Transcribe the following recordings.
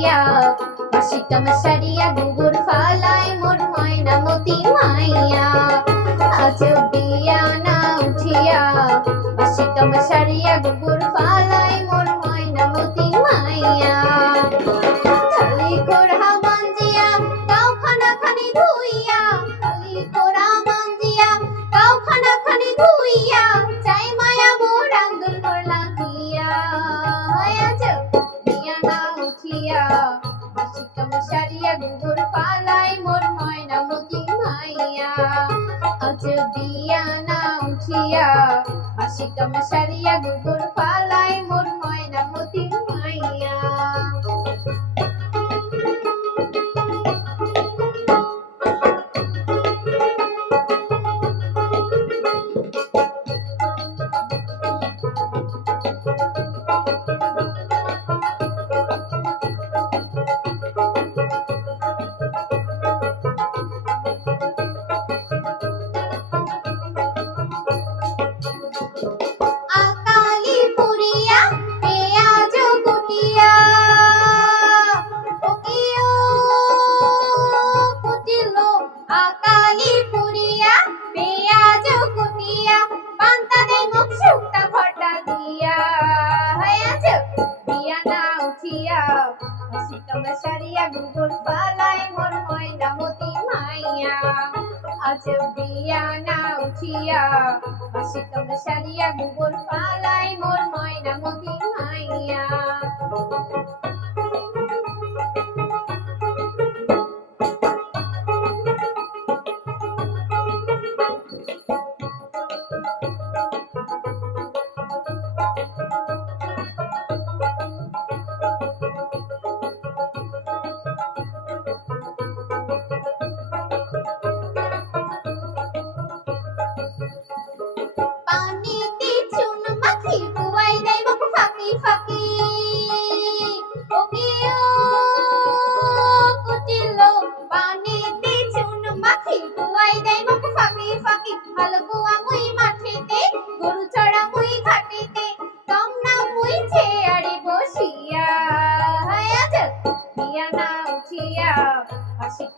সারিয়া মাসিটাম সারিয়া গুবুর ফালায় মোর ময়না মতি মাইয়া। আজ বিয়া না উঠিয়া মাসিটাম সারিয়া বাসিকম সারিয়া গুগুর পালাই মাইয়া। বিয়া না উঠিয়া মশারিয়া গুগুর আকালি পুরিয়া পেঁয়াজ কুটিয়া পান্তা দিয়া। হায়াজ দিয়া না উঠিয়া হাসিকম সারিয়া গুগুর পালাই মোর ময়না মতি মাইয়া। আজ বিয়া না উঠিয়া আশিকম সারিয়া গুগল পালাই মোর ময়না মতি মাইয়া।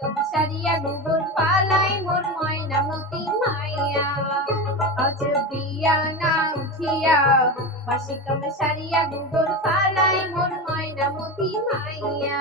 কম সারিয়া গুগল পালাই মোর ময়না মতি মাইয়া। আজ বিয়া না উঠিয়া বাসিকম সারিয়া গুগল পালাই মোর ময়না মতি মাইয়া।